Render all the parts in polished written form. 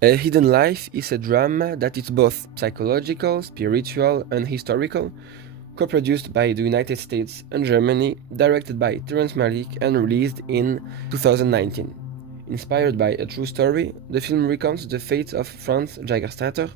A Hidden Life is a drama that is both psychological, spiritual, and historical, co-produced by the United States and Germany, directed by Terrence Malick and released in 2019. Inspired by a true story, the film recounts the fate of Franz Jägerstätter,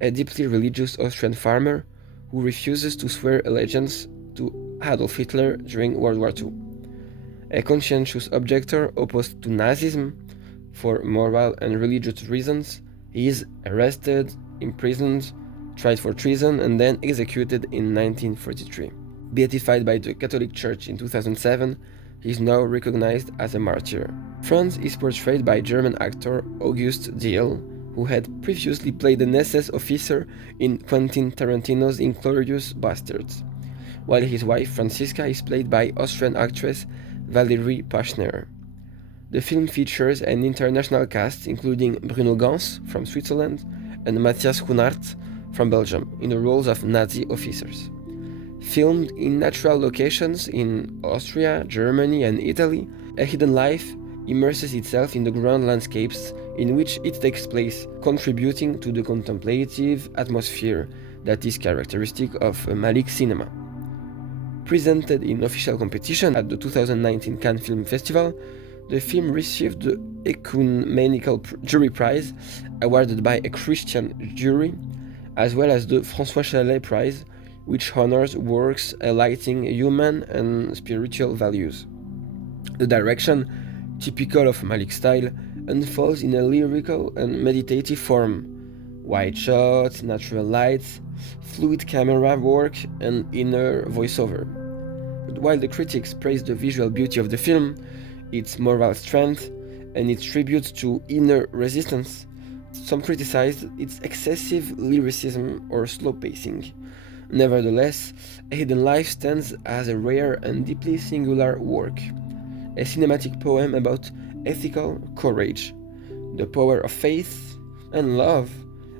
a deeply religious Austrian farmer who refuses to swear allegiance to Adolf Hitler during World War II. A conscientious objector opposed to Nazism for moral and religious reasons, he is arrested, imprisoned, tried for treason, and then executed in 1943. Beatified by the Catholic Church in 2007, he is now recognized as a martyr. Franz is portrayed by German actor August Diehl, who had previously played an SS officer in Quentin Tarantino's Inglourious Basterds, while his wife Franziska is played by Austrian actress Valérie Pachner. The film features an international cast including Bruno Ganz from Switzerland and Matthias Schoenaerts from Belgium in the roles of Nazi officers. Filmed in natural locations in Austria, Germany, and Italy, A Hidden Life immerses itself in the grand landscapes in which it takes place, contributing to the contemplative atmosphere that is characteristic of Malick cinema. Presented in official competition at the 2019 Cannes Film Festival, the film received the Ecumenical Jury Prize, awarded by a Christian jury, as well as the François Chalet Prize, which honors works highlighting human and spiritual values. The direction, typical of Malick style, unfolds in a lyrical and meditative form. Wide shots, natural lights, fluid camera work, and inner voiceover. But while the critics praise the visual beauty of the film, its moral strength, and its tribute to inner resistance, some criticized its excessive lyricism or slow pacing. Nevertheless, A Hidden Life stands as a rare and deeply singular work, a cinematic poem about ethical courage, the power of faith and love,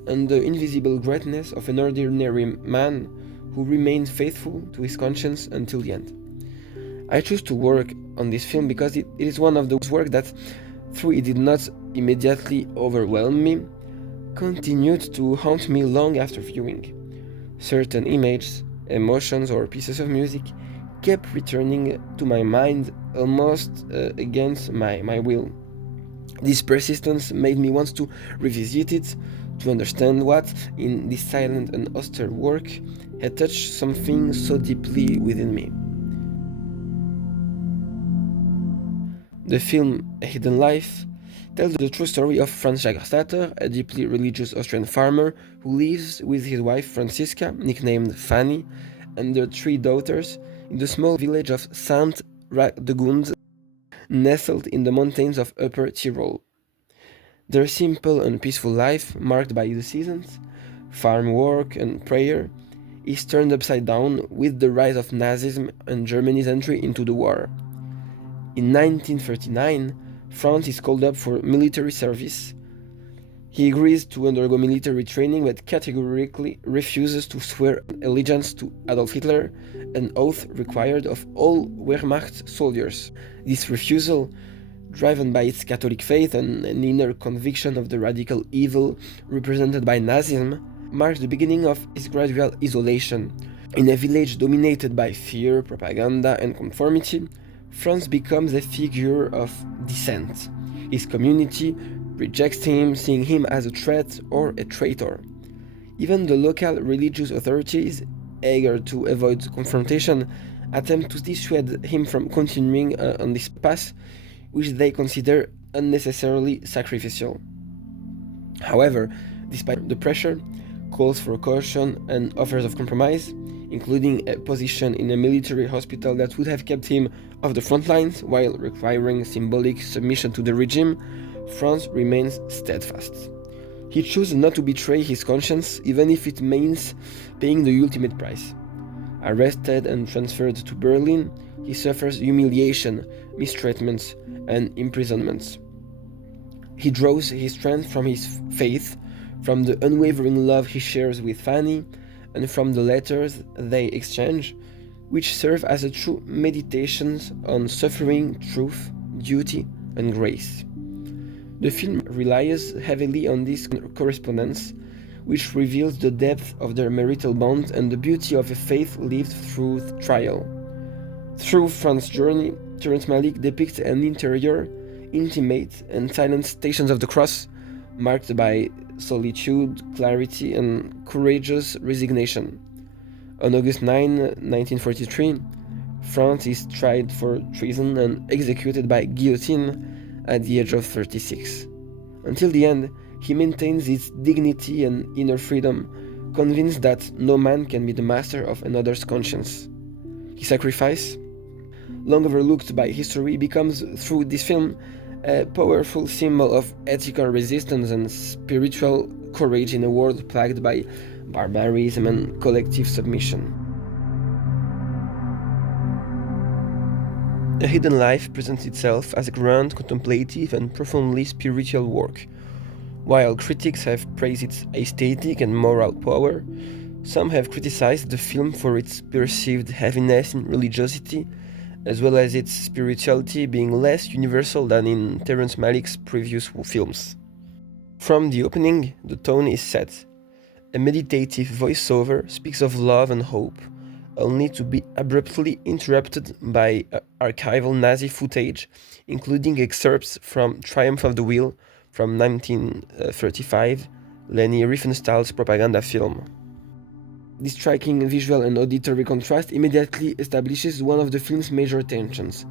and the invisible greatness of an ordinary man who remains faithful to his conscience until the end. I choose to work on this film because it is one of those works that, though it did not immediately overwhelm me, continued to haunt me long after viewing. Certain images, emotions, or pieces of music kept returning to my mind almost against my will. This persistence made me want to revisit it, to understand what, in this silent and austere work, had touched something so deeply within me. The film A Hidden Life tells the true story of Franz Jägerstätter, a deeply religious Austrian farmer who lives with his wife Franziska, nicknamed Fanny, and their 3 daughters in the small village of St. Radegund, nestled in the mountains of Upper Tyrol. Their simple and peaceful life, marked by the seasons, farm work, and prayer, is turned upside down with the rise of Nazism and Germany's entry into the war. In 1939, Franz is called up for military service. He agrees to undergo military training but categorically refuses to swear allegiance to Adolf Hitler, an oath required of all Wehrmacht soldiers. This refusal, driven by its Catholic faith and an inner conviction of the radical evil represented by Nazism, marks the beginning of his gradual isolation. In a village dominated by fear, propaganda, and conformity, Franz becomes a figure of dissent. His community rejects him, seeing him as a threat or a traitor. Even the local religious authorities, eager to avoid confrontation, attempt to dissuade him from continuing on this path, which they consider unnecessarily sacrificial. However, despite the pressure, calls for caution and offers of compromise, including a position in a military hospital that would have kept him off the front lines while requiring symbolic submission to the regime, Franz remains steadfast. He chooses not to betray his conscience, even if it means paying the ultimate price. Arrested and transferred to Berlin, he suffers humiliation, mistreatments, and imprisonments. He draws his strength from his faith, from the unwavering love he shares with Fanny, and from the letters they exchange, which serve as a true meditations on suffering, truth, duty, and grace. The film relies heavily on this correspondence, which reveals the depth of their marital bond and the beauty of a faith lived through trial. Through Franz's journey, Terrence Malick depicts an interior, intimate, and silent Stations of the Cross, marked by solitude, clarity, and courageous resignation. On August 9, 1943, Franz is tried for treason and executed by guillotine at the age of 36. Until the end, he maintains his dignity and inner freedom, convinced that no man can be the master of another's conscience. His sacrifice, long overlooked by history, becomes, through this film, a powerful symbol of ethical resistance and spiritual courage in a world plagued by barbarism and collective submission. A Hidden Life presents itself as a grand, contemplative, and profoundly spiritual work. While critics have praised its aesthetic and moral power, some have criticized the film for its perceived heaviness in religiosity, as well as its spirituality being less universal than in Terrence Malick's previous films. From the opening, the tone is set. A meditative voiceover speaks of love and hope, only to be abruptly interrupted by archival Nazi footage, including excerpts from Triumph of the Will from 1935, Leni Riefenstahl's propaganda film. This striking visual and auditory contrast immediately establishes one of the film's major tensions,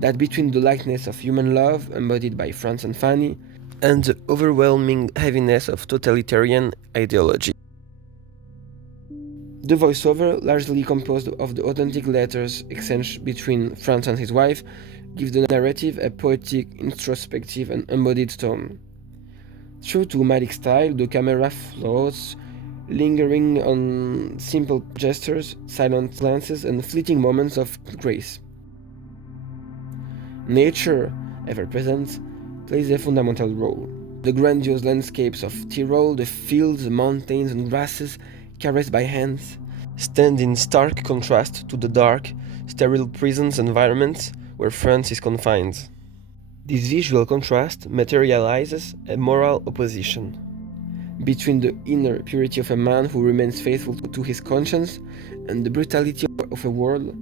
that between the lightness of human love embodied by Franz and Fanny, and the overwhelming heaviness of totalitarian ideology. The voiceover, largely composed of the authentic letters exchanged between Franz and his wife, gives the narrative a poetic, introspective, and embodied tone. True to Malick's style, the camera floats, lingering on simple gestures, silent glances, and fleeting moments of grace. Nature, ever present, plays a fundamental role. The grandiose landscapes of Tyrol, the fields, mountains, and grasses caressed by hands, stand in stark contrast to the dark, sterile prison's environment where Franz is confined. This visual contrast materializes a moral opposition between the inner purity of a man who remains faithful to his conscience and the brutality of a world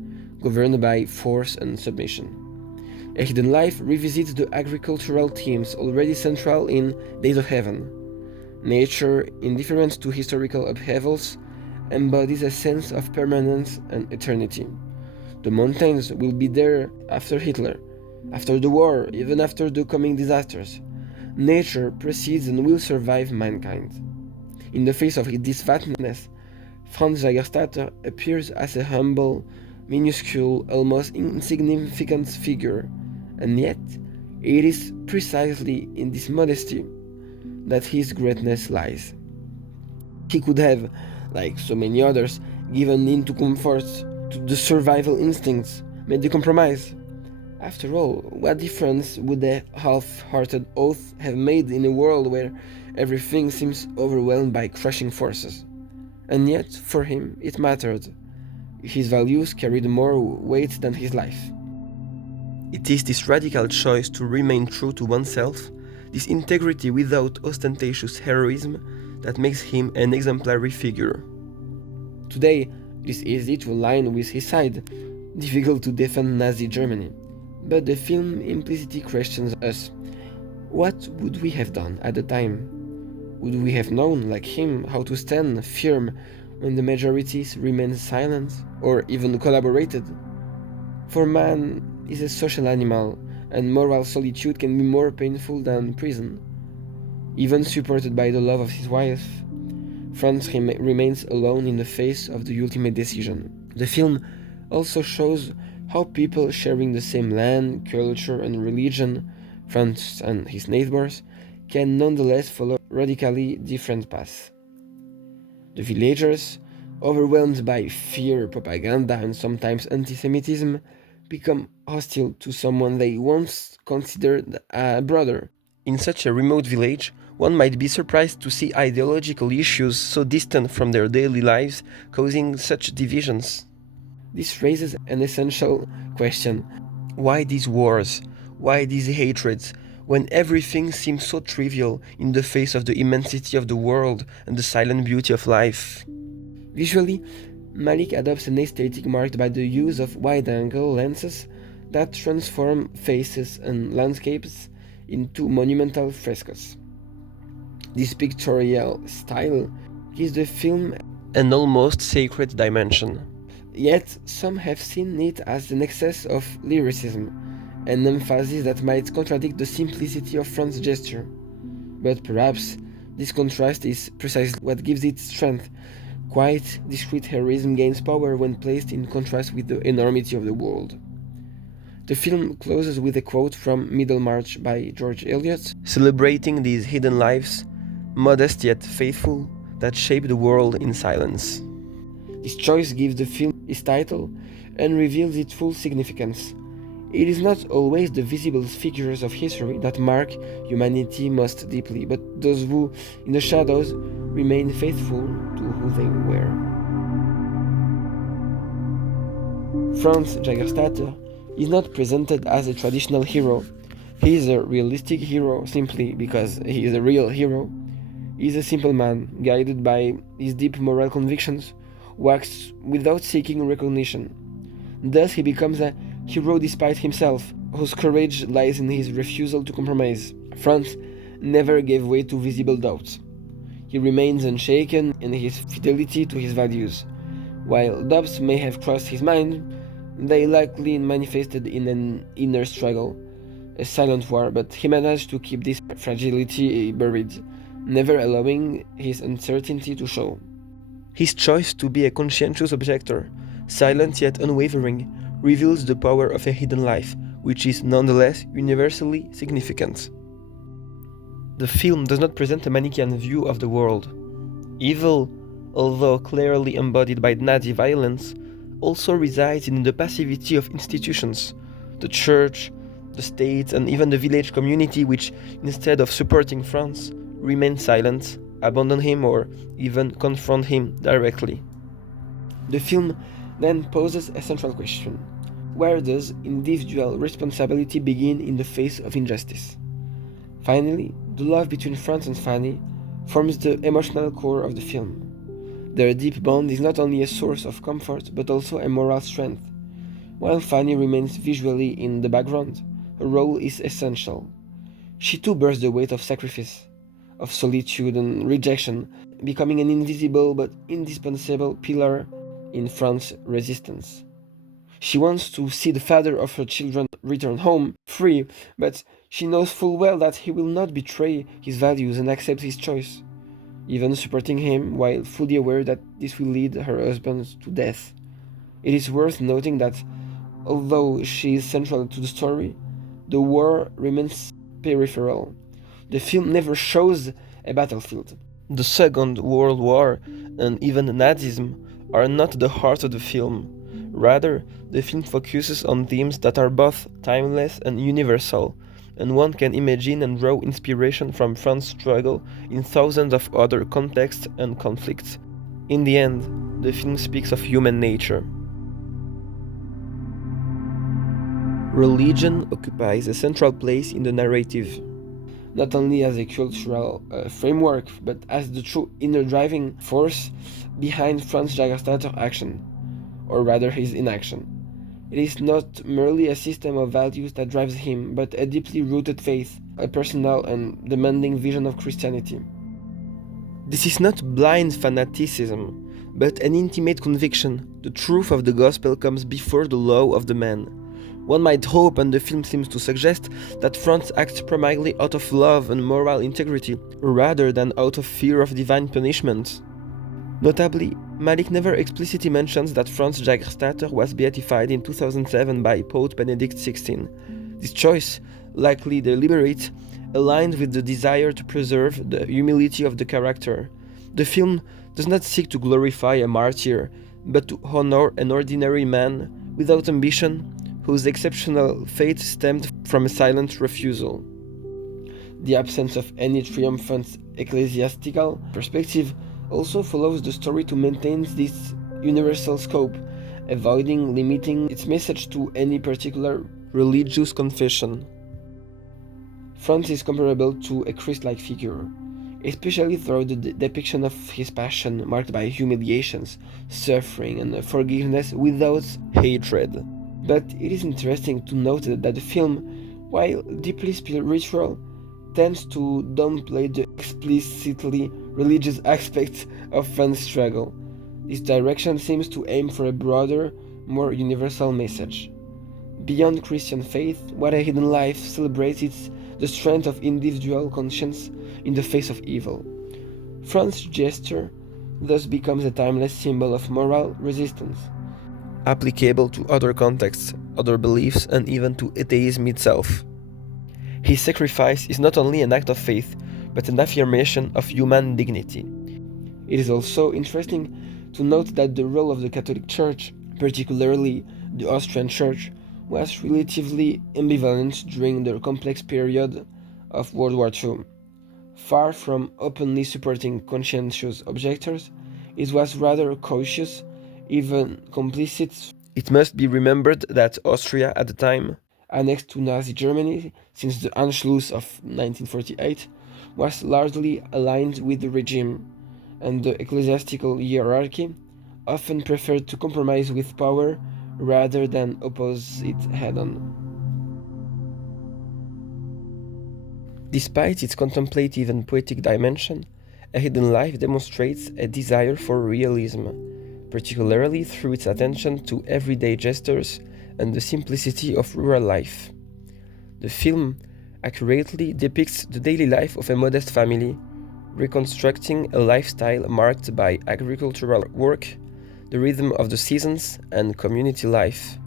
governed by force and submission. A Hidden Life revisits the agricultural themes already central in Days of Heaven. Nature, indifferent to historical upheavals, embodies a sense of permanence and eternity. The mountains will be there after Hitler, after the war, even after the coming disasters. Nature precedes and will survive mankind. In the face of this vastness, Franz Jägerstätter appears as a humble, minuscule, almost insignificant figure, and yet it is precisely in this modesty that his greatness lies. He could have, like so many others, given in to comfort, to the survival instincts, made the compromise. After all, what difference would a half-hearted oath have made in a world where everything seems overwhelmed by crushing forces? And yet, for him, it mattered. His values carried more weight than his life. It is this radical choice to remain true to oneself, this integrity without ostentatious heroism, that makes him an exemplary figure. Today, it is easy to align with his side, difficult to defend Nazi Germany. But the film implicitly questions us. What would we have done at the time? Would we have known, like him, how to stand firm when the majorities remained silent, or even collaborated? For man is a social animal, and moral solitude can be more painful than prison. Even supported by the love of his wife, Franz remains alone in the face of the ultimate decision. The film also shows how people sharing the same land, culture, and religion, Franz and his neighbors, can nonetheless follow radically different paths. The villagers, overwhelmed by fear, propaganda, and sometimes anti-Semitism, become hostile to someone they once considered a brother. In such a remote village, one might be surprised to see ideological issues so distant from their daily lives causing such divisions. This raises an essential question. Why these wars? Why these hatreds? when everything seems so trivial in the face of the immensity of the world and the silent beauty of life. Visually, Malik adopts an aesthetic marked by the use of wide-angle lenses that transform faces and landscapes into monumental frescoes. This pictorial style gives the film an almost sacred dimension. Yet, some have seen it as an excess of lyricism, an emphasis that might contradict the simplicity of Franz's gesture. But perhaps this contrast is precisely what gives it strength. Quite discreet heroism gains power when placed in contrast with the enormity of the world. The film closes with a quote from Middlemarch by George Eliot, celebrating these hidden lives, modest yet faithful, that shape the world in silence. This choice gives the film its title and reveals its full significance. It is not always the visible figures of history that mark humanity most deeply, but those who, in the shadows, remain faithful to who they were. Franz Jägerstätter is not presented as a traditional hero. He is a realistic hero simply because he is a real hero. He is a simple man, guided by his deep moral convictions, who acts without seeking recognition. Thus he becomes a hero despite himself, whose courage lies in his refusal to compromise. Franz never gave way to visible doubts. He remains unshaken in his fidelity to his values. While doubts may have crossed his mind, they likely manifested in an inner struggle, a silent war, but he managed to keep this fragility buried, never allowing his uncertainty to show. His choice to be a conscientious objector, silent yet unwavering, reveals the power of a hidden life, which is nonetheless universally significant. The film does not present a Manichaean view of the world. Evil, although clearly embodied by Nazi violence, also resides in the passivity of institutions, the church, the state, and even the village community which, instead of supporting Franz, remain silent, abandon him, or even confront him directly. The film then poses a central question. Where does individual responsibility begin in the face of injustice? Finally, the love between Franz and Fanny forms the emotional core of the film. Their deep bond is not only a source of comfort, but also a moral strength. While Fanny remains visually in the background, her role is essential. She too bears the weight of sacrifice, of solitude and rejection, becoming an invisible but indispensable pillar in Franz's resistance. She wants to see the father of her children return home, free, but she knows full well that he will not betray his values and accept his choice, even supporting him while fully aware that this will lead her husband to death. It is worth noting that, although she is central to the story, the war remains peripheral. The film never shows a battlefield. The Second World War and even Nazism are not the heart of the film. Rather, the film focuses on themes that are both timeless and universal, and one can imagine and draw inspiration from Franz's struggle in thousands of other contexts and conflicts. In the end, the film speaks of human nature. Religion occupies a central place in the narrative, not only as a cultural framework, but as the true inner driving force behind Franz Jägerstätter's action, or rather his inaction. It is not merely a system of values that drives him, but a deeply rooted faith, a personal and demanding vision of Christianity. This is not blind fanaticism, but an intimate conviction. The truth of the gospel comes before the law of the man. One might hope, and the film seems to suggest, that Franz acts primarily out of love and moral integrity, rather than out of fear of divine punishment. Notably, Malik never explicitly mentions that Franz Jägerstätter was beatified in 2007 by Pope Benedict XVI. This choice, likely deliberate, aligned with the desire to preserve the humility of the character. The film does not seek to glorify a martyr, but to honor an ordinary man without ambition, whose exceptional fate stemmed from a silent refusal. The absence of any triumphant ecclesiastical perspective also follows the story to maintain this universal scope, avoiding limiting its message to any particular religious confession. Franz is comparable to a Christ-like figure, especially through the depiction of his passion marked by humiliations, suffering, and forgiveness without hatred. But it is interesting to note that the film, while deeply spiritual, tends to downplay the explicitly religious aspects of Franz's struggle. This direction seems to aim for a broader, more universal message. Beyond Christian faith, What a Hidden Life celebrates the strength of individual conscience in the face of evil. Franz's gesture thus becomes a timeless symbol of moral resistance, applicable to other contexts, other beliefs, and even to atheism itself. His sacrifice is not only an act of faith, but an affirmation of human dignity. It is also interesting to note that the role of the Catholic Church, particularly the Austrian Church, was relatively ambivalent during the complex period of World War II. Far from openly supporting conscientious objectors, it was rather cautious, even complicit. It must be remembered that Austria at the time, annexed to Nazi Germany since the Anschluss of 1948, was largely aligned with the regime, and the ecclesiastical hierarchy often preferred to compromise with power rather than oppose it head-on. Despite its contemplative and poetic dimension, A Hidden Life demonstrates a desire for realism, particularly through its attention to everyday gestures and the simplicity of rural life. The film accurately depicts the daily life of a modest family, reconstructing a lifestyle marked by agricultural work, the rhythm of the seasons, and community life.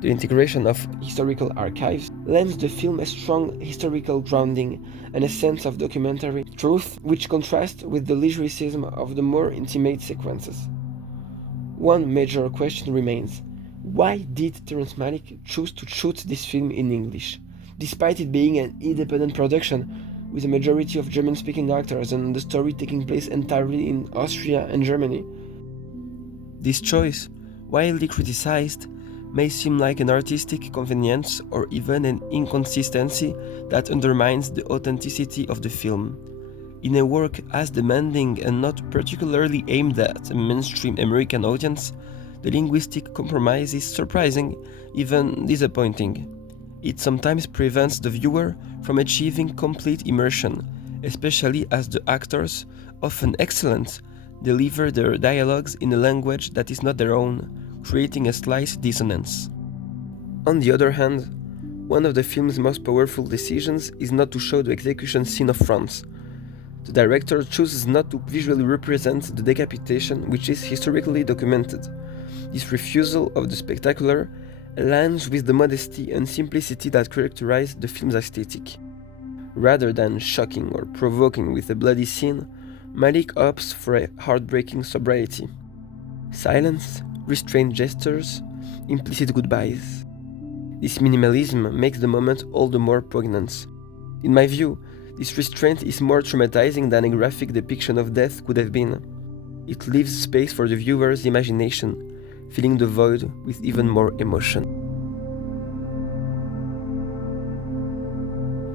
The integration of historical archives lends the film a strong historical grounding and a sense of documentary truth which contrasts with the lyricism of the more intimate sequences. One major question remains: why did Terrence Malick choose to shoot this film in English, despite it being an independent production with a majority of German-speaking actors and the story taking place entirely in Austria and Germany? This choice, widely criticized, may seem like an artistic convenience or even an inconsistency that undermines the authenticity of the film. In a work as demanding and not particularly aimed at a mainstream American audience, the linguistic compromise is surprising, even disappointing. It sometimes prevents the viewer from achieving complete immersion, especially as the actors, often excellent, deliver their dialogues in a language that is not their own, creating a slight dissonance. On the other hand, one of the film's most powerful decisions is not to show the execution scene of Franz. The director chooses not to visually represent the decapitation, which is historically documented. This refusal of the spectacular aligns with the modesty and simplicity that characterize the film's aesthetic. Rather than shocking or provoking with a bloody scene, Malick opts for a heartbreaking sobriety. Silence, restrained gestures, implicit goodbyes. This minimalism makes the moment all the more poignant. In my view, this restraint is more traumatizing than a graphic depiction of death could have been. It leaves space for the viewer's imagination, filling the void with even more emotion.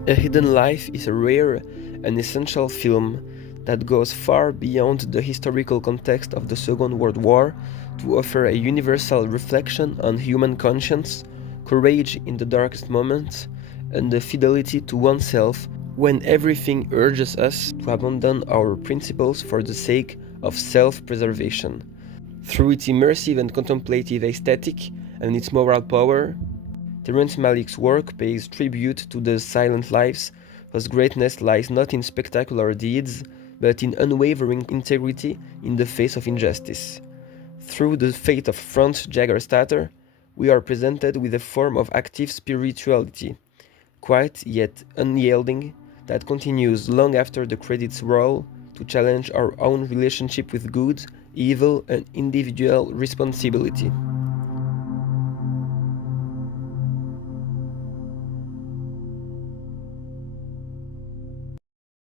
A Hidden Life is a rare and essential film that goes far beyond the historical context of the Second World War to offer a universal reflection on human conscience, courage in the darkest moments, and the fidelity to oneself when everything urges us to abandon our principles for the sake of self-preservation. Through its immersive and contemplative aesthetic and its moral power, Terrence Malick's work pays tribute to the silent lives whose greatness lies not in spectacular deeds, but in unwavering integrity in the face of injustice. Through the fate of Franz Jägerstätter, we are presented with a form of active spirituality, quiet yet unyielding, that continues long after the credits roll to challenge our own relationship with good, evil, and individual responsibility.